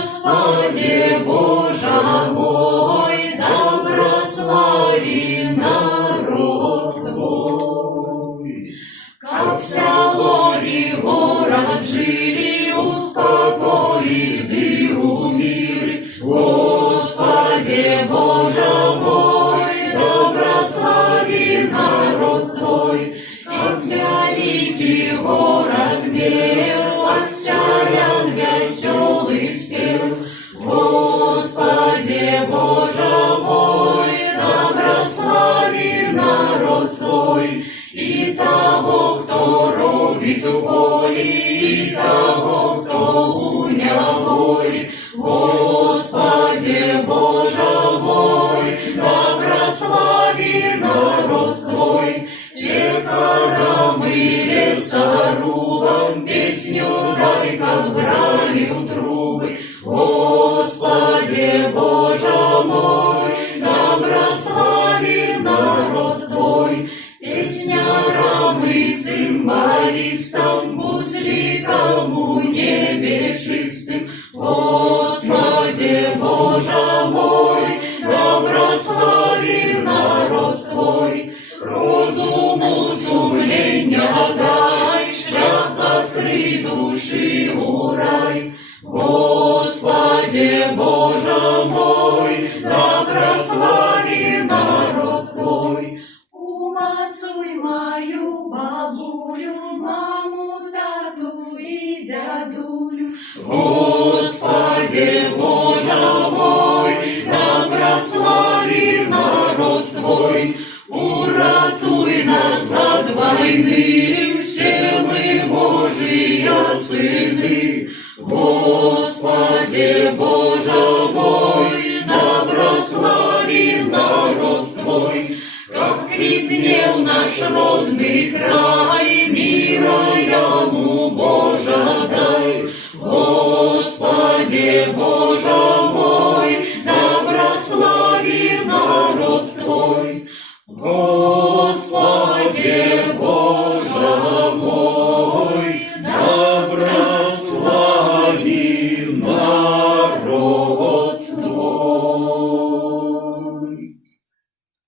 Господи, Боже мой, да прослави народ Твой. Как вся логи город жили, успокои ты умиры, Господи, Боже мой, да прослави народ Твой. Как великий город мел, от селян веселый спев, Господи, Боже мой, да прослави народ Твой. И того, кто робит в поле, и того, кто у неволе, Господи, Боже мой, да прослави народ Твой. Лекарам и лесорубам песню дай-ка брали в трубы, Господи, Боже мой, да прослави народ Твой. Песнярам и цимбалистам, гусликам у небе чистым, Господи, Боже мой, да прослави народ Твой. Розуму сумлення дай, шлях открий душі у рай, Господи, Боже мой, да прослави народ Твой. Умацуй мою бабулю, маму, тату и дядулю, Господи, Боже мой, да прослави народ Твой. Уратуй нас от войны, все мы Божьи сыны, Господи, Боже мой, да прослави народ Твой. Как крикнел наш родный край,